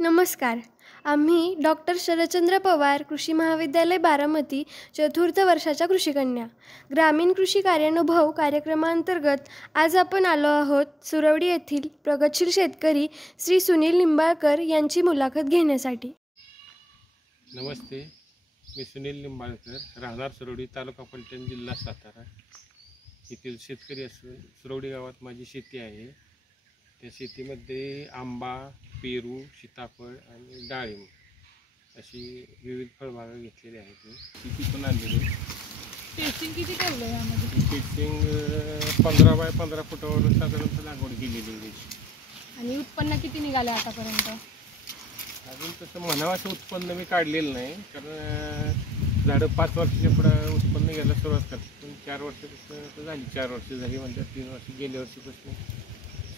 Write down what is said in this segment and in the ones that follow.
नमस्कार. आम्ही डॉक्टर शरदचंद्र पवार कृषी महाविद्यालय बारामती चतुर्थ वर्षाच्या कृषिकन्या ग्रामीण कृषी कार्यानुभव कार्यक्रमांतर्गत आज आपण आलो आहोत सुरवडी येथील प्रगतशील शेतकरी श्री सुनील निंबाळकर यांची मुलाखत घेण्यासाठी. नमस्ते, मी सुनील निंबाळकर, राहणार सुरवडी, तालुका फलटण, जिल्हा सातारा येथील शेतकरी असून सुरवडी गावात माझी शेती आहे. त्या शेतीमध्ये आंबा, पेरू, सीताफळ आणि डाळिंब अशी विविध फळबागा घेतलेली आहेत. मी शेतीतून आणलेली. टेस्टिंग किती केलं आहे यामध्ये? टेस्टिंग 15 बाय 15 फुटावर साधारणतः लागवड केलेली आहे. आणि उत्पन्न किती निघालं आतापर्यंत? अजून तसं म्हणावं असं उत्पन्न मी काढलेलं नाही, कारण झाडं 5 वर्षाच्या पुढं उत्पन्न घ्यायला सुरुवात करतात. पण 4 वर्षापासून झाली, 4 वर्ष झाली म्हणजे 3 वर्ष गेल्या वर्षीपासून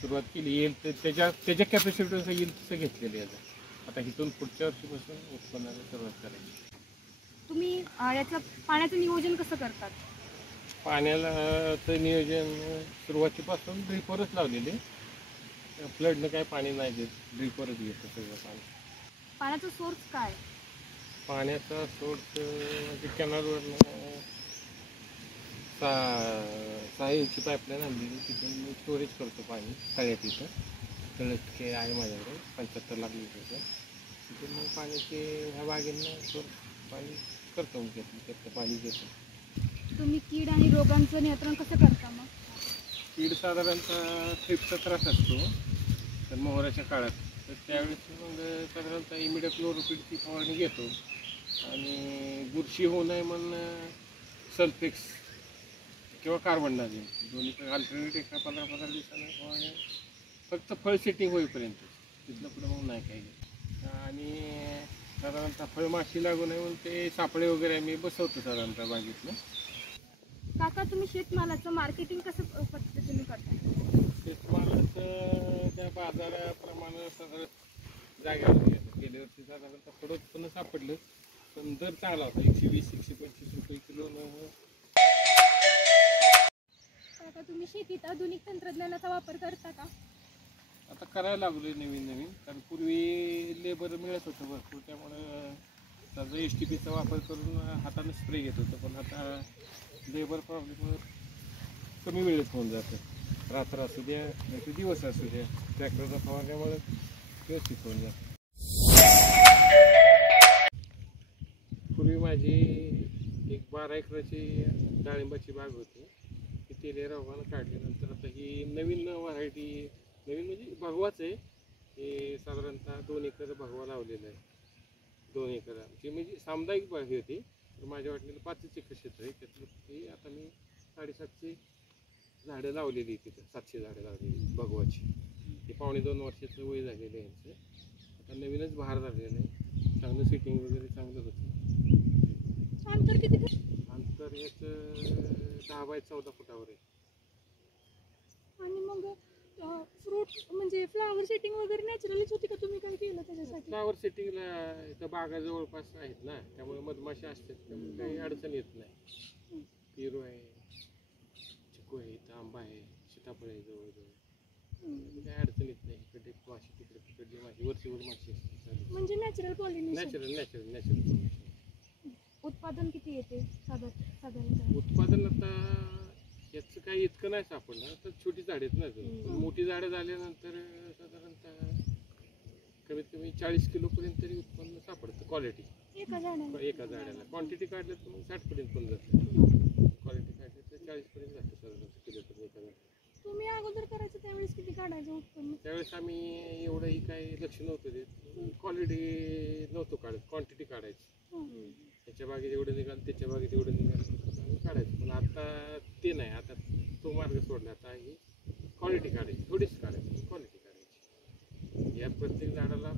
सुरुवात केली. येईल तर त्याच्या कॅपॅसिटीचं येईल तसं घेतलेलं आहे. आता इथून पुढच्या वर्षीपासून उत्पन्नाला सुरुवात करायची. तुम्ही याचं पाण्याचं नियोजन कसं करतात? पाण्याचं नियोजन सुरुवातीपासून ड्रीपवरच लावलेले. फ्लडनं काय पाणी नाही देत, ड्रीपवरच घेतं सगळं पाणी. पाण्याचा सोर्स काय? पाण्याचा सोर्स म्हणजे कॅनलवरनं 6 इंची पाईपलाईन आणलेली, तिथून मी स्टोरेज करतो पाणी तळ्यात. इथं तळ्यात हे आहे माझ्याकडे 75 लाख लिटरचं. तिथून मग पाण्याचे ह्या बागेंना सोर्स पाणी करतो, त्यातलं पाणी घेतो. तुम्ही कीड आणि रोगांचं नियंत्रण कसं करता मग? कीड साधारणतः थ्रिप्सचा त्रास असतो तर मोहराच्या काळात, तर त्यावेळेस मग साधारणतः इमिडाक्लोरोपिडची फवारणी घेतो. आणि बुरशी होऊ नये म्हणून सल्फेक्स किंवा कार्बन डायझिम दोन्ही अल्टरनेट एका 15-15 दिवसानं फवारणी, फक्त फळ सेटिंग होईपर्यंत. तिथलं पुढं मग नाही काही. आणि साधारणतः फळमाशी लागू नये म्हणून ते सापळे वगैरे आम्ही बसवतो साधारणतः बागेतलं. काका, तुम्ही शेतमालाचं मार्केटिंग कसं पद्धतीने करता? शेतमालाचं त्या बाजाराप्रमाणे सगळं जागेवर घेतो. गेल्या वर्षी साधारणतः थोडं उत्पन्न सापडलं, पण दर चांगला होता. 120-125 रुपये किलो. काका, तुम्ही शेतीत आधुनिक तंत्रज्ञानाचा वापर करता का? आता करायला लागलो नवीन, कारण पूर्वी लेबर मिळत होतं भरपूर, त्यामुळं त्याचा STPचा वापर करून हाताने स्प्रे घेत होतं. पण आता लेबर प्रॉब्लेममुळे कमी वेळेत होऊन जातं. रात्र असू द्या नाही तर दिवस असू द्या, ट्रॅक्टरचा फवारण्यामुळे व्यवस्थित होऊन जातं. पूर्वी माझी एक 12 एकराची डाळिंबाची बाग होती. ती तेल्या रोगानं काढल्यानंतर आता ही नवीन व्हरायटी, नवीन म्हणजे भगवाच आहे. हे साधारणतः 2 एकर भगवा लावलेला आहे. 2 एकर आमची म्हणजे सामुदायिक बाग होती. तर माझ्या वाटलेलं 5 एकर क्षेत्र आहे. त्यातलं ते आता मी 750 झाडं लावलेली, तिथं 700 झाडं लावलेली भगवाची. ते 2.25 वर्षाचं वय झालेलं आहे यांचं. आता नवीनच बहार झालेलं आहे. चांगलं सेटिंग वगैरे चांगलं होतं. अंतर किती? अंतर याचं 10 बाय 14 फुटावर आहे. आणि मग फ्रूट म्हणजे फ्लावर सेटिंग वगैरे नॅचरलीच होती का? तुम्ही काय केलं त्याच्यासाठी? फ्लावर सेटिंगला इथं बागा जवळपास आहेत ना, त्यामुळे मधमाशा असतात, त्यामुळे काही अडचण येत नाही. पेरू आहे, चिकू आहे, इथं आंबा आहे, सीताफळ आहे जवळजवळ, काही अडचण येत नाही. इकडे माशी, तिकडली माशी, वरचीवर माशी असते. म्हणजे नॅचरल पॉलिनेशन. नॅचरल. उत्पादन किती येते साधारण? उत्पादन आता याचं काही इतकं नाही सापडलं, तर छोटी झाडं आहेत ना अजून. मोठी झाडं झाल्यानंतर साधारणतः कमीत कमी 40 किलोपर्यंत तरी उत्पन्न सापडतं. क्वालिटी एका झाडाला क्वांटिटी काढलं तर मग 60 पर्यंत पण जातं. क्वालिटी काढली तर 40 पर्यंत जातं साधारणतः किलोपर्यंत एका झाडाला. तुम्ही अगोदर करायचं त्यावेळेस किती काढायचं उत्पन्न? त्यावेळेस आम्ही एवढंही काही लक्ष नव्हतं देत. क्वालिटी नव्हतं काढत, क्वांटिटी काढायची. त्याच्या बागेत एवढं निघाल, त्याच्या बागेत एवढं निघाल काढायचं. पण आता ते नाही, आता तो मार्ग सोडला. आता ही क्वालिटी काढायची, थोडीच काढायची, क्वालिटी काढायची. या प्रत्येक झाडाला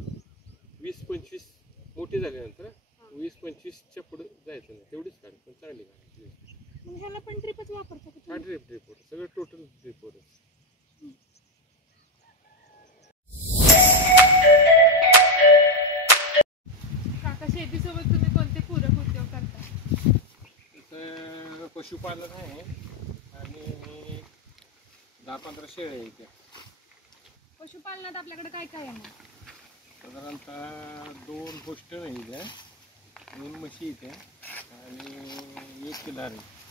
20-25 मोठी झाल्यानंतर 20-25च्या पुढे जायचं नाही, तेवढीच काढायची, पण चांगली काढायची. मग ह्याला पण ड्रिपच वापरतो का? हा, ड्रिपवर सगळं टोटल ड्रिपवरच. काका, शेतीसोबत तुम्ही कोणते पूरक उद्योग करता? तसं पशुपालन आहे आणि 10-15 शेळ्या आहेत. पशुपालनात आपल्याकडे काय काय आहे? साधारणतः 2 होस्टर आहे इथं, 2 म्हशी इथे आणि 1 खिलार आहे.